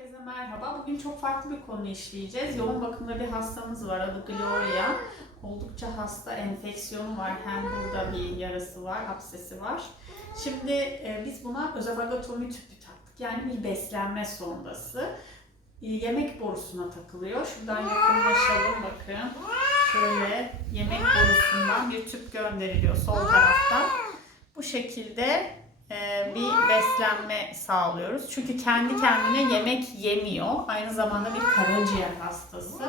Herkese merhaba. Bugün çok farklı bir konu işleyeceğiz. Yoğun bakımda bir hastamız var adı Gloria. Oldukça hasta, enfeksiyonu var. Hem burada bir yarası var, hapsesi var. Şimdi e, biz buna özofagatomi tüpü taktık. Yani bir beslenme sondası. E, yemek borusuna takılıyor. Şuradan yakınlaşalım bakın. Şöyle yemek borusundan bir tüp gönderiliyor sol taraftan. Bu şekilde bir beslenme sağlıyoruz. Çünkü kendi kendine yemek yemiyor. Aynı zamanda bir karaciğer hastası.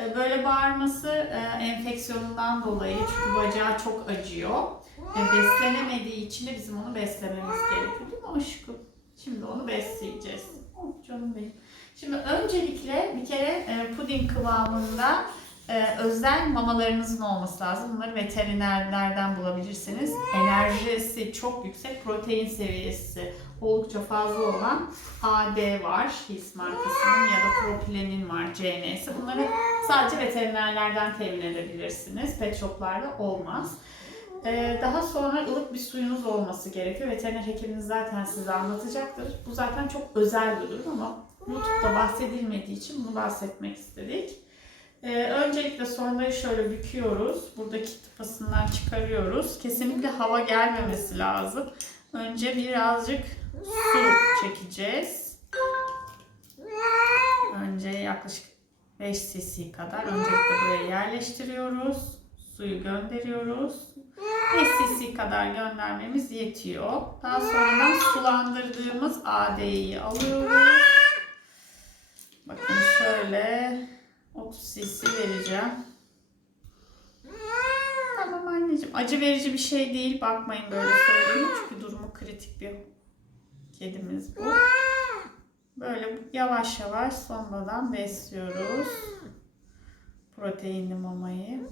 E, Böyle bağırması e, enfeksiyonundan dolayı çünkü bacağı çok acıyor. E, Beslenemediği için de bizim onu beslememiz gerekiyor değil mi aşkım? Şimdi onu besleyeceğiz. Oh canım benim. Şimdi öncelikle bir kere e, puding kıvamında e, özel mamalarınızın olması lazım. Bunları veterinerlerden bulabilirsiniz. Enerjisi çok yüksek, protein seviyesi oldukça fazla olan AD var, His markasının ya da propilenin var, CNS. Bunları sadece veterinerlerden temin edebilirsiniz. Pet shoplarda olmaz. Ee, daha sonra ılık bir suyunuz olması gerekiyor. Veteriner hekiminiz zaten size anlatacaktır. Bu zaten çok özel bir durum ama YouTube'da bahsedilmediği için bunu bahsetmek istedik. Ee, öncelikle sondayı şöyle büküyoruz. Buradaki tıpasından çıkarıyoruz. Kesinlikle hava gelmemesi lazım. Önce birazcık su çekeceğiz. Önce yaklaşık 5 cc kadar öncelikle buraya yerleştiriyoruz. Suyu gönderiyoruz. 5 cc kadar göndermemiz yetiyor. Daha sonradan sulandırdığımız AD'yi alıyoruz. Bakın şöyle 30 cc vereceğim. Tamam anneciğim. Acı verici bir şey değil. Bakmayın böyle söyleyeyim. Çünkü durumu kritik bir kedimiz bu. Böyle yavaş yavaş sonradan besliyoruz. Proteinli mamayı.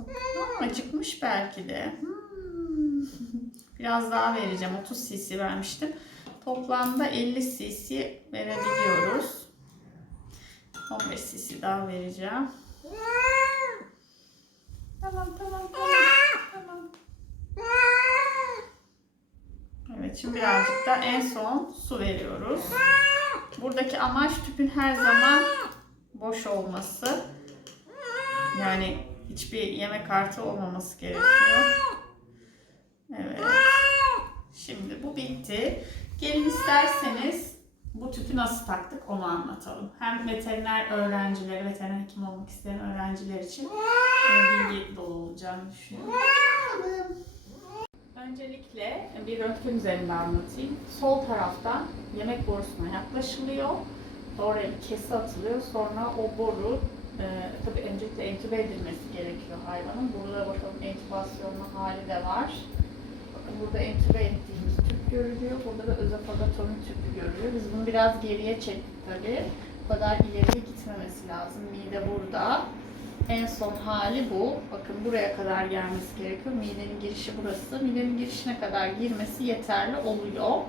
Acıkmış belki de. Biraz daha vereceğim. 30 cc vermiştim. Toplamda 50 cc verebiliyoruz. 15 cc daha vereceğim. Tamam tamam tamam. tamam. Evet şimdi birazcık da en son su veriyoruz. Buradaki amaç tüpün her zaman boş olması. Yani hiçbir yemek artı olmaması gerekiyor. Evet. Şimdi bu bitti. Gelin isterseniz bu tüpü nasıl taktık onu anlatalım. Hem veteriner öğrencileri, veteriner hekim olmak isteyen öğrenciler için e, bilgi dolu olacağını düşünüyorum. Öncelikle bir röntgen üzerinde anlatayım. Sol taraftan yemek borusuna yaklaşılıyor. Oraya bir kesi atılıyor. Sonra o boru e, tabii öncelikle entübe edilmesi gerekiyor hayvanın. Burada bakalım entübasyonlu hali de var. Bakın burada entübe ettiğimiz görülüyor. Burada da özofagatomi tüpü görülüyor. Biz bunu biraz geriye çektik tabii. Bu kadar ileriye gitmemesi lazım. Mide burada. En son hali bu. Bakın buraya kadar gelmesi gerekiyor. Midenin girişi burası. Midenin girişine kadar girmesi yeterli oluyor.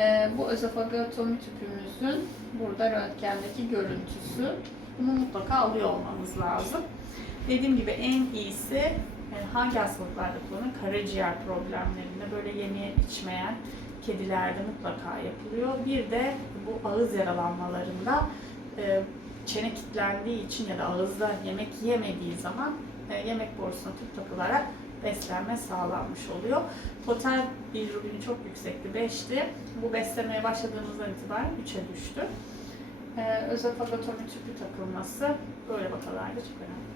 Ee, bu özofagatomi tüpümüzün burada röntgendeki görüntüsü. Bunu mutlaka alıyor olmamız lazım. Dediğim gibi en iyisi hangi hastalıklarda kullanılır? Karaciğer problemlerinde böyle yeni içmeyen kedilerde mutlaka yapılıyor. Bir de bu ağız yaralanmalarında e, çene kilitlendiği için ya da ağızda yemek yemediği zaman e, yemek borusuna tüp takılarak beslenme sağlanmış oluyor. Total bilirubini çok yüksekti, 5'ti. Bu beslemeye başladığımızdan itibaren 3'e düştü. Ee, özofagatomi tüpü takılması böyle vakalarda çok önemli.